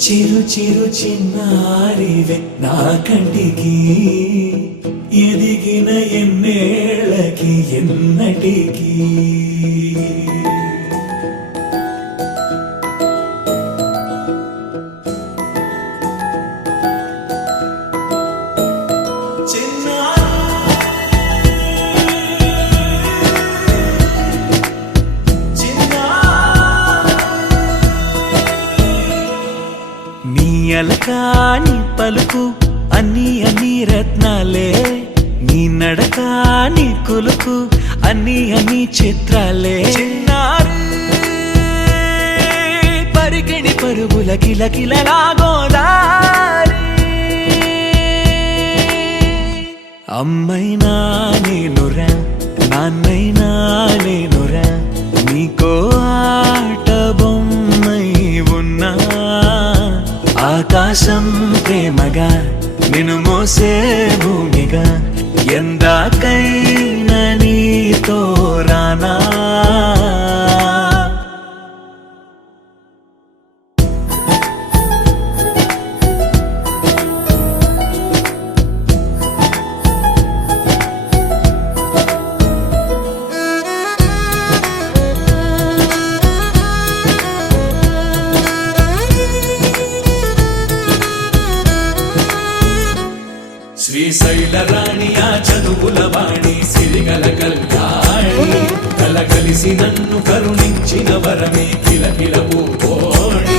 చిరు చిరు చిన్నారివే నా కంటికి ఎదిగిన ఎన్నేళ్ళకి ఎన్నటికి నీ పలుకు అన్ని అన్ని రత్నాలే నీ నడక నీ కులుకు అన్ని అన్ని చిత్రాలే పరికిణి పరుగుల కిలకిలలా గోదారి అమ్మైనా నేనురా నాన్నైనా నేనురా నీకో ఆట బొమ్మై ఉన్నా ఆకాశం ప్రేమగా నిన్ను మోసే భూమిగా ఎందాకైనా నీతో రానా శ్రీశైల రాణి ఆ చదువుల వాణి సిరిగల కళ్యాణి కలగలిసి నన్ను కరుణించిన వరమే కిలకిల పూకోణి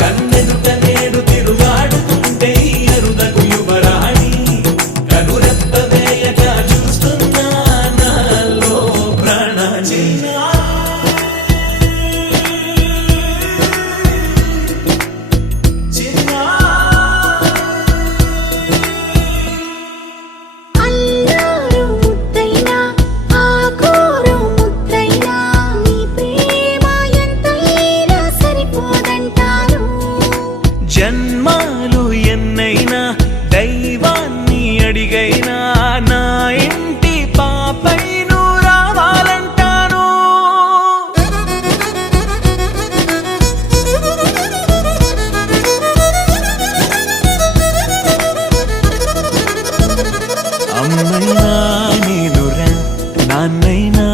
కన్నెదుట నేడు తిరుగాడుతుంటే అరుదకు యువరాణి కనురెప్ప వేయక చూస్తున్నా నాలో ప్రాణ జన్మాలు ఎన్నైనా దైవాన్ని అడిగైనా నా ఇంటి పాపై నువ్వు రావాలంటాను అమ్మైనా నేనురా నాన్నైనా